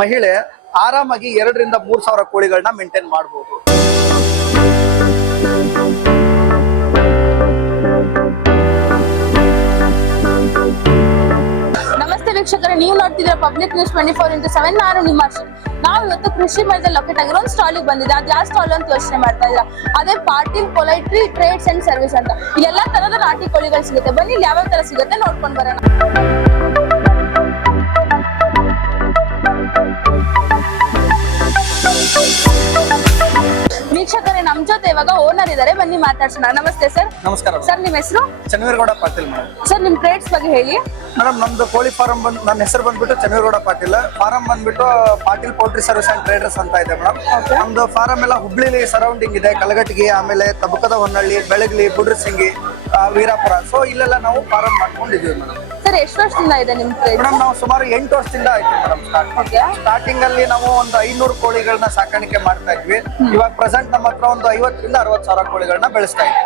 ಮಹಿಳೆ ಆರಾಮಾಗಿ 2 ರಿಂದ 3 ಸಾವಿರ ಕೋಳಿಗಳನ್ನ ಮೇಂಟೈನ್ ಮಾಡಬಹುದು. ನಮಸ್ತೆ ವೀಕ್ಷಕರೇ, ನೀವು ನೋಡ್ತಿದ್ರೆ ಪಬ್ಲಿಕ್ ನ್ಯೂಸ್ 24x7. ನಾನು ನಿಮ್ಮ ನಾವು ಇವತ್ತು ಕೃಷಿ ಮೇಳದಲ್ಲಿ ಲೊಕೇಟ್ ಆಗಿರೋ ಒಂದು ಸ್ಟಾಲಿಗೆ ಬಂದಿದೆ. ಅದು ಯಾವ ಸ್ಟಾಲ್ ಅಂತ ಯೋಚನೆ ಮಾಡ್ತಾ ಇದ್ದೀರಾ? ಅದೇ ಪಾಟೀಲ್ ಪೊಲೈಟ್ರಿ ಟ್ರೇಡ್ಸ್ ಅಂಡ್ ಸರ್ವಿಸ್ ಅಂತ. ಇಲ್ಲೆಲ್ಲ ತರದ ನಾಟಿ ಕೋಳಿಗಳು ಸಿಗುತ್ತೆ. ಬನ್ನಿ ಇಲ್ಲಿ ಯಾವ್ಯಾವ ತರ ಸಿಗುತ್ತೆ ನೋಡ್ಕೊಂಡು ಬರೋಣ. ವೀಕ್ಷಕರೇ, ನಮ್ ಜೊತೆ ಇವಾಗ ಓನರ್ ಇದಾರೆ, ಬನ್ನಿ ಮಾತಾಡ್ಸೋಣ. ನಮಸ್ತೆ ಸರ್. ನಮಸ್ಕಾರ ಸರ್, ನಿಮ್ಮ ಹೆಸರು? ಚನ್ನವೀರಗೌಡ ಪಾಟೀಲ್ ಮೇಡಮ್. ಸರ್, ನಿಮ್ ಟ್ರೇಡ್ಸ್ ಬಗ್ಗೆ ಹೇಳಿ. ಮೇಡಮ್, ನಮ್ದು ಕೋಳಿ ಫಾರಂ ನನ್ನ ಹೆಸರು ಬಂದ್ಬಿಟ್ಟು ಚನ್ನವೀರಗೌಡ ಪಾಟೀಲ್. ಫಾರಂ ಬಂದ್ಬಿಟ್ಟು Patil poultry service and traders ಅಂತ ಇದೆ ಮೇಡಮ್. ನಮ್ದು ಫಾರಂ ಎಲ್ಲ ಹುಬ್ಳಿಲಿ ಸರೌಂಡಿಂಗ್ ಇದೆ. ಕಲಘಟಗಿ, ಆಮೇಲೆ ತಬಕದ ಹೊನ್ನಳ್ಳಿ, ಬೆಳಗ್ಲಿ, ಬುಡ್ರಸಿಂಗಿ, ವೀರಾಪುರ. ಸೊ ಇಲ್ಲೆಲ್ಲ ನಾವು ಫಾರಂ ಮಾಡ್ಕೊಂಡಿದೀವಿ ಮೇಡಮ್. ಸರ್, ಎಷ್ಟು ವರ್ಷದಿಂದ ಇದೆ ನಿಮ್ ಟ್ರೇಡ್? ಮೇಡಮ್, ನಾವು ಸುಮಾರು 8 ವರ್ಷದಿಂದ ಆಯ್ತು ಮೇಡಮ್. ಸ್ಟಾರ್ಟಿಂಗ್ ಅಲ್ಲಿ ನಾವು ಒಂದು 500 ಕೋಳಿಗಳನ್ನ ಸಾಕಾಣಿಕೆ ಮಾಡ್ತಾ ಇದ್ವಿ. ಇವಾಗ ಪ್ರೆಸೆಂಟ್ ನಮ್ಮ ಹತ್ರ ಒಂದು 50 ರಿಂದ 60 ಸಾವಿರ ಕೋಳಿಗಳನ್ನ ಬೆಳೆಸ್ತಾ ಇದ್ವಿ.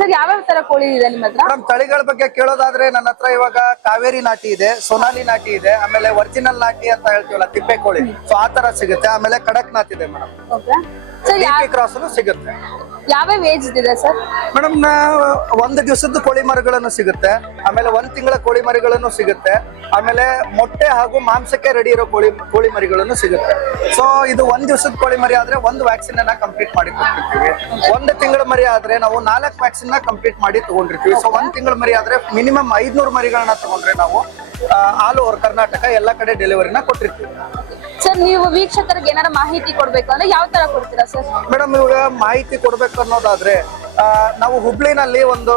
ಸರ್, ಯಾವ್ಯಾವ ತರ ಕೋಳಿ ಇದೆ ನಿಮ್ಮ ಹತ್ರ? ಮೇಡಮ್, ತಳಿಗಳ ಬಗ್ಗೆ ಕೇಳೋದಾದ್ರೆ ನನ್ನ ಹತ್ರ ಇವಾಗ ಕಾವೇರಿ ನಾಟಿ ಇದೆ, ಸೋನಾಲಿ ನಾಟಿ ಇದೆ, ಆಮೇಲೆ ಒರಿಜಿನಲ್ ನಾಟಿ ಅಂತ ಹೇಳ್ತೀವಲ್ಲ ತಿಪ್ಪೆ ಕೋಳಿ, ಸೊ ಆ ತರ ಸಿಗುತ್ತೆ. ಆಮೇಲೆ ಕಡಕ್ ನಾಟ್ ಇದೆ ಮೇಡಮ್. ಕ್ರಾಸ್ ಸಿಗುತ್ತೆ. ಯಾವ್ಯಾವ ಏಜ್ ಇದೆ ಸರ್? ಮೇಡಮ್, 1 ದಿವಸದ ಕೋಳಿ ಮರಿಗಳನ್ನು ಸಿಗುತ್ತೆ, ಆಮೇಲೆ 1 ತಿಂಗಳ ಕೋಳಿ ಮರಿಗಳನ್ನು ಸಿಗುತ್ತೆ, ಆಮೇಲೆ ಮೊಟ್ಟೆ ಹಾಗೂ ಮಾಂಸಕ್ಕೆ ರೆಡಿ ಇರೋ ಕೋಳಿ ಮರಿಗಳನ್ನು ಸಿಗುತ್ತೆ. ಸೊ ಇದು 1 ದಿವಸದ ಕೋಳಿ ಮರಿ ಆದ್ರೆ 1 ವ್ಯಾಕ್ಸಿನ್ ಅನ್ನ ಕಂಪ್ಲೀಟ್ ಮಾಡಿ ಕೊಟ್ಟಿರ್ತೀವಿ. 1 ತಿಂಗಳ ಮರಿ ಆದ್ರೆ ನಾವು 4 ವ್ಯಾಕ್ಸಿನ್ ನ ಕಂಪ್ಲೀಟ್ ಮಾಡಿ ತಗೊಂಡಿರ್ತೀವಿ. ಸೊ 1 ತಿಂಗಳ ಮರಿ ಆದ್ರೆ ಮಿನಿಮಮ್ 500 ಮರಿಗಳನ್ನ ತಗೊಂಡ್ರೆ ನಾವು ಆಲ್ ಓವರ್ ಕರ್ನಾಟಕ ಎಲ್ಲ ಕಡೆ ಡೆಲಿವರಿನ ಕೊಟ್ಟಿರ್ತೀವಿ. ಸರ್, ನೀವು ವೀಕ್ಷಕರಿಗೆ ಏನಾರ ಮಾಹಿತಿ ಕೊಡ್ಬೇಕು ಅಂದ್ರೆ ಯಾವ ತರ ಕೊಡ್ತೀರಾ ಸರ್? ಮೇಡಮ್, ಇವಾಗ ಮಾಹಿತಿ ಕೊಡ್ಬೇಕು ಅನ್ನೋದಾದ್ರೆ ನಾವು ಹುಬ್ಳಿನಲ್ಲಿ ಒಂದು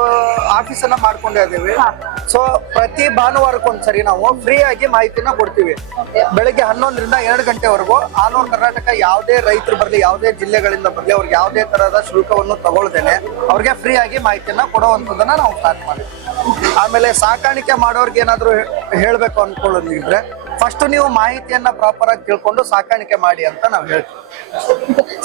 ಆಫೀಸ್ ಅನ್ನ ಮಾಡ್ಕೊಂಡಿದ್ದೀವಿ. ಸೊ ಪ್ರತಿ ಭಾನುವಾರಕ್ಕೊಂದ್ಸರಿ ನಾವು ಫ್ರೀ ಆಗಿ ಮಾಹಿತಿನ ಕೊಡ್ತೀವಿ. ಬೆಳಗ್ಗೆ 11 ರಿಂದ 2 ಗಂಟೆವರೆಗೂ ಆಲ್ ಓವರ್ ಕರ್ನಾಟಕ ಯಾವುದೇ ರೈತರು ಬರ್ಲಿ, ಯಾವುದೇ ಜಿಲ್ಲೆಗಳಿಂದ ಬರ್ಲಿ, ಅವ್ರಿಗೆ ಯಾವುದೇ ತರಹದ ಶುಲ್ಕವನ್ನು ತಗೊಳ್ದೇನೆ ಅವ್ರಿಗೆ ಫ್ರೀ ಆಗಿ ಮಾಹಿತಿಯನ್ನ ಕೊಡುವಂಥದ್ದನ್ನ ನಾವು ಸ್ಟಾರ್ಟ್ ಮಾಡಿದ್ವಿ. ಆಮೇಲೆ ಸಾಕಾಣಿಕೆ ಮಾಡೋರ್ಗೆ ಏನಾದ್ರು ಹೇಳ್ಬೇಕು ಅನ್ಕೊಳ್ಳೋದಿದ್ರೆ ಫಸ್ಟ್ ನೀವು ಮಾಹಿತಿಯನ್ನ ಪ್ರಾಪರ್ ಆಗಿ ತಿಳ್ಕೊಂಡು ಸಾಕಾಣಿಕೆ ಮಾಡಿ ಅಂತ ನಾವು ಹೇಳ್ತೀವಿ.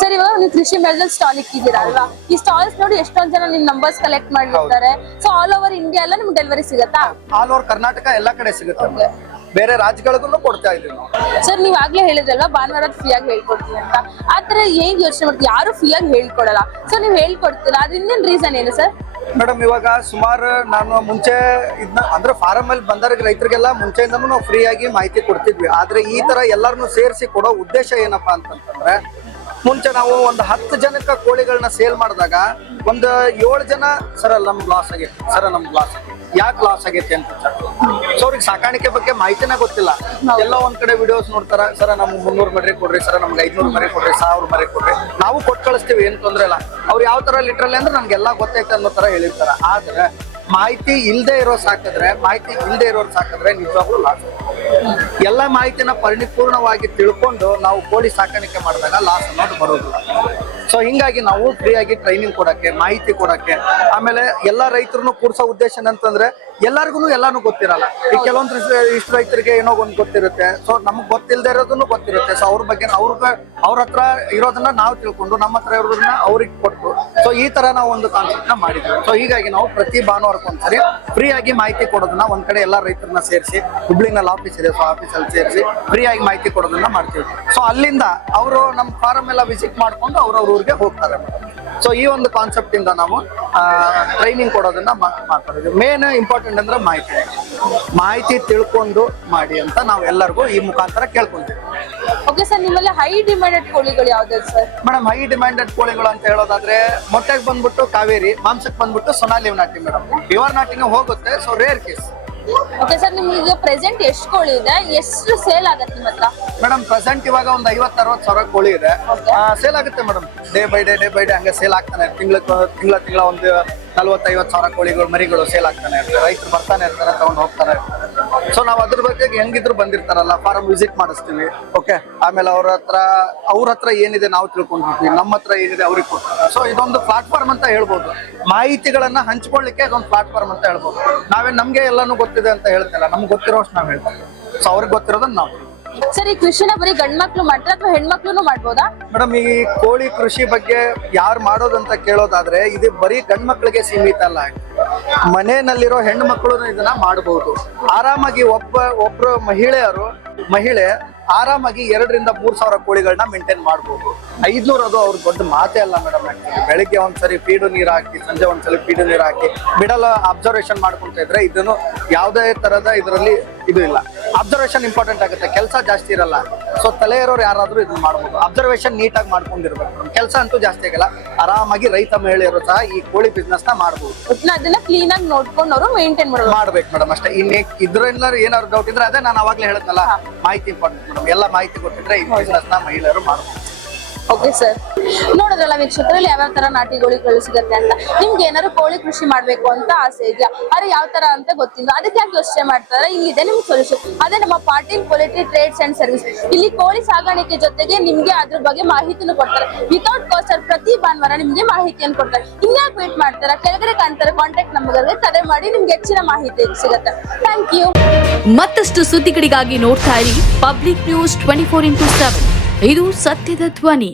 ಸರ್, ಇವಾಗ ನೀವು ಕೃಷಿ ಮೇಳದಲ್ಲಿ ಸ್ಟಾಲ್ ಇಕ್ಕಿದ್ದೀರಾ ಅಲ್ವಾ? ಈ ಸ್ಟಾಲ್ಸ್ ನೋಡಿ ಎಷ್ಟೊಂದ್ ಜನ ನಿಮ್ ನಂಬರ್ಸ್ ಕಲೆಕ್ಟ್ ಮಾಡಿರ್ತಾರೆ. ಸೊ ಆಲ್ ಓವರ್ ಇಂಡಿಯಾ ಎಲ್ಲ ನಿಮ್ಗೆ ಡೆಲಿವರಿ ಸಿಗತ್ತಾ? ಆಲ್ ಓವರ್ ಕರ್ನಾಟಕ ಎಲ್ಲಾ ಕಡೆ ಸಿಗುತ್ತೆ. ಬೇರೆ ರಾಜ್ಯಗಳಿಗೂ ಕೊಡ್ತಾ ಇದೀವಿ ನಾವು. ಸರ್, ನೀವ್ ಆಗ್ಲೇ ಹೇಳಿದ್ರಲ್ವಾ ಭಾನುವಾರ ಫ್ರೀ ಆಗಿ ಹೇಳ್ಕೊಡ್ತೀನಿ ಅಂತ. ಆತರ ಏನ್ ಯೋಚನೆ ಮಾಡ್ತೀವಿ? ಯಾರು ಫ್ರೀ ಆಗಿ ಹೇಳ್ಕೊಡಲ್ಲ. ಸೊ ನೀವ್ ಹೇಳ್ಕೊಡ್ತೀರಾ, ಅದ್ರ ಇನ್ನೇನ್ ರೀಸನ್ ಏನು ಸರ್? ಮೇಡಮ್, ಇವಾಗ ಸುಮಾರು ನಾನು ಮುಂಚೆ ಇದನ್ನ ಅಂದ್ರೆ ಫಾರಂ ಅಲ್ಲಿ ಬಂದ ರೈತರಿಗೆಲ್ಲ ಮುಂಚೆಯಿಂದನೂ ನಾವು ಫ್ರೀ ಆಗಿ ಮಾಹಿತಿ ಕೊಡ್ತಿದ್ವಿ. ಆದ್ರೆ ಈ ತರ ಎಲ್ಲರನ್ನು ಸೇರಿಸಿ ಕೊಡೋ ಉದ್ದೇಶ ಏನಪ್ಪಾ ಅಂತಂದ್ರೆ, ಮುಂಚೆ ನಾವು ಒಂದು 10 ಜನಕ್ಕೆ ಕೋಳಿಗಳನ್ನ ಸೇಲ್ ಮಾಡಿದಾಗ ಒಂದು 7 ಜನ ಸರ್ ನಮ್ಗೆ ಲಾಸ್ ಆಗೈತಿ, ಸರ್ ನಮ್ಗೆ ಲಾಸ್ ಆಗೈತಿ, ಯಾಕೆ ಲಾಸ್ ಆಗೈತಿ ಅಂತ. ಸೊ ಅವ್ರಿಗೆ ಸಾಕಾಣಿಕೆ ಬಗ್ಗೆ ಮಾಹಿತಿನೇ ಗೊತ್ತಿಲ್ಲ. ಎಲ್ಲ ಒಂದ್ ಕಡೆ ವಿಡಿಯೋಸ್ ನೋಡ್ತಾರ, ಸರ ನಮ್ಗೆ 300 ಮರಿ ಕೊಡ್ರಿ, ಸರ ನಮ್ಗೆ 500 ಮರಿ ಕೊಡ್ರಿ, 1000 ಮರಿ ಕೊಡ್ರಿ, ನಾವು ಕೊಟ್ಟು ಕಳಿಸ್ತೀವಿ, ಏನ್ ತೊಂದ್ರೆ ಇಲ್ಲ. ಅವ್ರು ಯಾವ ತರ ಲಿಟ್ರಲ್ಲಿ ಅಂದ್ರೆ ನಮ್ಗೆಲ್ಲಾ ಗೊತ್ತೈತೆ ಅನ್ನೋ ತರ ಹೇಳಿರ್ತಾರ. ಆದ್ರೆ ಮಾಹಿತಿ ಇಲ್ಲದೆ ಇರೋರು ಸಾಕಿದ್ರೆ ನಿಜವಾಗ್ಲೂ ಲಾಸ್. ಎಲ್ಲ ಮಾಹಿತಿನ ಪರಿಪೂರ್ಣವಾಗಿ ತಿಳ್ಕೊಂಡು ನಾವು ಕೋಳಿ ಸಾಕಾಣಿಕೆ ಮಾಡಿದಾಗ ಲಾಸ್ ಅನ್ನೋದು ಬರೋದಿಲ್ಲ. ಸೊ ಹಿಂಗಾಗಿ ನಾವು ಫ್ರೀ ಆಗಿ ಟ್ರೈನಿಂಗ್ ಕೊಡಕ್ಕೆ, ಮಾಹಿತಿ ಕೊಡಕ್ಕೆ, ಆಮೇಲೆ ಎಲ್ಲಾ ರೈತರನ್ನು ಕೂರ್ಸೋ ಉದ್ದೇಶ ಏನಂತಂದ್ರೆ ಎಲ್ಲಾರ್ಗು ಎಲ್ಲಾನು ಗೊತ್ತಿರಲ್ಲ. ಈಗ ಕೆಲವೊಂದು ಇಷ್ಟು ರೈತರಿಗೆ ಏನೋ ಒಂದ್ ಗೊತ್ತಿರುತ್ತೆ. ಸೊ ನಮ್ಗ್ ಗೊತ್ತಿಲ್ಲದೆ ಇರೋದನ್ನು ಗೊತ್ತಿರುತ್ತೆ. ಸೊ ಅವ್ರ ಬಗ್ಗೆ ಅವ್ರ ಹತ್ರ ಇರೋದನ್ನ ನಾವು ತಿಳ್ಕೊಂಡು ನಮ್ಮ ಹತ್ರ ಇರೋದನ್ನ ಅವ್ರಿಗೆ ಕೊಟ್ಟು, ಸೊ ಈ ತರ ನಾವು ಒಂದು ಕಾನ್ಸೆಪ್ಟ್ ನ ಮಾಡಿದ್ವಿ. ಸೊ ಹೀಗಾಗಿ ನಾವು ಪ್ರತಿ ಭಾನುವಾರಕ್ಕೊಂದ್ಸರಿ ಫ್ರೀ ಆಗಿ ಮಾಹಿತಿ ಕೊಡೋದನ್ನ ಒಂದ್ ಕಡೆ ಎಲ್ಲಾ ರೈತರನ್ನ ಸೇರಿಸಿ, ಹುಬ್ಳಿನಲ್ಲಿ ಆಫೀಸ್ ಇದೆ, ಸೊ ಆಫೀಸಲ್ಲಿ ಸೇರಿಸಿ ಫ್ರೀ ಆಗಿ ಮಾಹಿತಿ ಕೊಡೋದನ್ನ ಮಾಡ್ತೀವಿ. ಸೊ ಅಲ್ಲಿಂದ ಅವರು ನಮ್ಮ ಫಾರಂ ಎಲ್ಲ ವಿಸಿಟ್ ಮಾಡ್ಕೊಂಡು ಅವ್ರವ್ರ ಊರಿಗೆ ಹೋಗ್ತಾರೆ. ಸೊ ಈ ಒಂದು ಕಾನ್ಸೆಪ್ಟ್ ಇಂದ ನಾವು ಟ್ರೈನಿಂಗ್ ಕೊಡೋದನ್ನ ಮಾತಾಡಿದ್ವಿ. ಮೇನ್ ಇಂಪಾರ್ಟೆಂಟ್ ಅಂದ್ರೆ ಮಾಹಿತಿ ತಿಳ್ಕೊಂಡು ಮಾಡಿ ಅಂತ ನಾವು ಎಲ್ಲರಿಗೂ ಈ ಮುಖಾಂತರ ಕೇಳ್ಕೊಂತೀವಿ. ಓಕೆ ಸರ್, ನಿಮ್ಮಲ್ಲಿ ಹೈ ಡಿಮ್ಯಾಂಡೆಡ್ ಕೋಳಿಗಳು ಯಾವ್ದು ಸರ್? ಮೇಡಮ್, ಹೈ ಡಿಮ್ಯಾಂಡೆಡ್ ಕೋಳಿಗಳು ಅಂತ ಹೇಳೋದಾದ್ರೆ ಮೊಟ್ಟೆಗೆ ಬಂದ್ಬಿಟ್ಟು ಕಾವೇರಿ, ಮಾಂಸಕ್ಕೆ ಬಂದ್ಬಿಟ್ಟು ಸೊನಾಲಿ ನಾಟಿ ಮೇಡಮ್. ಪ್ಯೂರ್ ನಾಟಿನೂ ಹೋಗುತ್ತೆ, so rare case. Okay sir, ನಿಮ್ಗೆ ಪ್ರೆಸೆಂಟ್ ಎಷ್ಟು ಕೋಳಿ ಇದೆ, ಎಷ್ಟು ಸೇಲ್ ಆಗತ್ತೆ ನಿಮ್ಮ ಹತ್ರ? ಮೇಡಮ್, ಪ್ರೆಸೆಂಟ್ ಇವಾಗ ಒಂದು 50-60 ಸಾವಿರ ಕೋಳಿ ಇದೆ. ಸೇಲ್ ಆಗುತ್ತೆ ಮೇಡಮ್. ಡೇ ಬೈ ಡೇ ಹಂಗೆ ಸೇಲ್ ಆಗ್ತಾನೆ. ತಿಂಗಳ ಒಂದು 40-50 ಸಾವಿರ ಕೋಳಿಗಳು ಮರಿಗಳು ಸೇಲ್ ಆಗ್ತಾನೆ ಇರ್ತಾರೆ. ರೈತರು ಬರ್ತಾನೆ ಇರ್ತಾರೆ, ತಗೊಂಡು ಹೋಗ್ತಾರೆ. ಸೊ ನಾವು ಅದ್ರ ಬಗ್ಗೆ ಹೆಂಗಿದ್ರು ಬಂದಿರ್ತಾರಲ್ಲ, ಫಾರಂ ವಿಸಿಟ್ ಮಾಡಿಸ್ತೀವಿ. ಓಕೆ, ಆಮೇಲೆ ಅವ್ರ ಹತ್ರ ಏನಿದೆ ನಾವು ತಿಳ್ಕೊಂಡಿರ್ತೀವಿ, ನಮ್ಮ ಹತ್ರ ಏನಿದೆ ಅವ್ರಿಗೆ ಕೊಡ್ತಾರೆ. ಸೊ ಇದೊಂದು ಪ್ಲಾಟ್ಫಾರ್ಮ್ ಅಂತ ಹೇಳ್ಬೋದು. ಮಾಹಿತಿಗಳನ್ನ ಹಂಚ್ಕೊಳ್ಳಿಕ್ಕೆ ಇದೊಂದು ಪ್ಲಾಟ್ಫಾರ್ಮ್ ಅಂತ ಹೇಳ್ಬೋದು. ನಮ್ಗೆ ಎಲ್ಲಾನು ಗೊತ್ತಿದೆ ಅಂತ ಹೇಳ್ತಿಲ್ಲ, ನಮ್ಗೆ ಗೊತ್ತಿರೋಷ್ಟು ನಾವ್ ಹೇಳ್ತೀವಿ. ಸೊ ಅವ್ರಿಗೆ ಗೊತ್ತಿರೋದನ್ನ ನಾವು. ಸರ್, ಈ ಕೃಷಿನ ಬರೀ ಗಂಡ್ಮಕ್ಳು ಮಾಡ್ತಾರೆ ಅಥವಾ ಹೆಣ್ಮಕ್ಳು ಮಾಡ್ಬೋದಾ? ಮೇಡಮ್, ಈ ಕೋಳಿ ಕೃಷಿ ಬಗ್ಗೆ ಯಾರು ಮಾಡೋದಂತ ಕೇಳೋದಾದ್ರೆ ಇದು ಬರೀ ಗಂಡ್ಮಕ್ಳಿಗೆ ಸೀಮಿತ ಅಲ್ಲ. ಮನೆಯಲ್ಲಿರೋ ಹೆಣ್ಣು ಮಕ್ಕಳು ಇದನ್ನ ಮಾಡಬಹುದು. ಆರಾಮಾಗಿ ಒಬ್ರು ಮಹಿಳೆ ಆರಾಮಾಗಿ 2,000-3,000 ಕೋಳಿಗಳನ್ನ ಮೇಂಟೈನ್ ಮಾಡ್ಬೋದು. 500 ಅದು ಅವ್ರ ದೊಡ್ಡ ಮಾತೇ ಅಲ್ಲ ಮೇಡಮ್. ಬೆಳಿಗ್ಗೆ ಒಂದ್ಸರಿ ಫೀಡು ನೀರು ಹಾಕಿ, ಸಂಜೆ ಒಂದ್ಸಲಿ ಫೀಡು ನೀರು ಹಾಕಿ ಬಿಡಲ್ಲ, ಅಬ್ಸರ್ವೇಷನ್ ಮಾಡ್ಕೊಂತ ಇದ್ರೆ ಇದನ್ನು ಯಾವುದೇ ತರದ ಇದರಲ್ಲಿ ಇದು ಇಲ್ಲ. ಅಬ್ಸರ್ವೇಷನ್ ಇಂಪಾರ್ಟೆಂಟ್ ಆಗುತ್ತೆ, ಕೆಲಸ ಜಾಸ್ತಿ ಇರಲ್ಲ. ಸೊ ತಲೆ ಇರೋರು ಯಾರಾದ್ರೂ ಇದನ್ನ ಮಾಡ್ಬೋದು. ಅಬ್ಸರ್ವೇಷನ್ ನೀಟಾಗಿ ಮಾಡ್ಕೊಂಡಿರ್ಬೇಕು. ಕೆಲಸ ಅಂತೂ ಜಾಸ್ತಿ ಆಗಲ್ಲ. ಆರಾಮಾಗಿ ರೈತ ಮಹಿಳೆಯರು ಸಹ ಈ ಕೋಳಿ ಬಿಸ್ನೆಸ್ ನ ಮಾಡ್ಬೋದು. ಅದನ್ನ ಕ್ಲೀನ್ ಆಗಿ ನೋಡ್ಕೊಂಡು ಅವರು ಮೇಂಟೈನ್ ಮಾಡ್ಬೇಕು ಮೇಡಮ್ ಅಷ್ಟೇ. ಇದ್ರೆಲ್ಲ ಏನಾದ್ರು ಡೌಟ್ ಇದ್ರೆ ಅದೇ ನಾನು ಅವಾಗ್ಲೇ ಹೇಳದ್ನಲ್ಲ, ಮಾಹಿತಿ ಇಂಪಾರ್ಟೆಂಟ್ ಮೇಡಮ್. ಎಲ್ಲ ಮಾಹಿತಿ ಕೊಟ್ಟಿದ್ರೆ ಈ ಬಿಸ್ನೆಸ್ ನ ಮಹಿಳೆಯರು ಮಾಡ್ಬೋದು. ಓಕೆ ಸರ್, ನೋಡಿದ್ರಲ್ಲ ವೀಕ್ಷಕರಲ್ಲಿ ಯಾವ್ಯಾವ ತರ ನಾಟಿ ಕೋಳಿಗಳು ಸಿಗುತ್ತೆ ಅಂತ. ನಿಮ್ಗೆ ಏನಾದ್ರು ಕೋಳಿ ಕೃಷಿ ಮಾಡ್ಬೇಕು ಅಂತ ಆಸೆ ಇದೆಯಾ? ಆದ್ರೆ ಯಾವ ತರ ಅಂತ ಗೊತ್ತಿಲ್ಲ, ಅದಕ್ಕೆ ಯಾಕೆ ಯೋಚನೆ ಮಾಡ್ತಾರೆ? ಇಲ್ಲಿದೆ ನಿಮ್ಗೆ ಸೊಲ್ಯೂಷನ್. ಅದೇ ನಮ್ಮ ಪಾಟೀಲ್ ಪೊಲ್ಟ್ರಿ ಟ್ರೇಡ್ಸ್ ಅಂಡ್ ಸರ್ವಿಸ್. ಇಲ್ಲಿ ಕೋಳಿ ಸಾಗಾಣಿಕೆ ಜೊತೆಗೆ ನಿಮ್ಗೆ ಅದ್ರ ಬಗ್ಗೆ ಮಾಹಿತಿನೂ ಕೊಡ್ತಾರೆ. ವಿತೌಟ್ ಕಾಸ್ಟ್ ಪ್ರತಿ ಭಾನುವಾರ ನಿಮ್ಗೆ ಮಾಹಿತಿಯನ್ನು ಕೊಡ್ತಾರೆ. ಇನ್ಯಾಕೆ ವೇಟ್ ಮಾಡ್ತಾರೆ? ಕೆಳಗಡೆ ಕಾಣ್ತಾರೆ ಕಾಂಟ್ಯಾಕ್ಟ್ ನಂಬರ್ಗೆ ಕರೆ ಮಾಡಿ ನಿಮ್ಗೆ ಹೆಚ್ಚಿನ ಮಾಹಿತಿ ಸಿಗುತ್ತೆ. Thank you. ಮತ್ತಷ್ಟು ಸುದ್ದಿಗಳಿಗಾಗಿ ನೋಡ್ತಾ ಇರಿ ಪಬ್ಲಿಕ್ ನ್ಯೂಸ್ 24x7. ಇದು ಸತ್ಯದ ಧ್ವನಿ.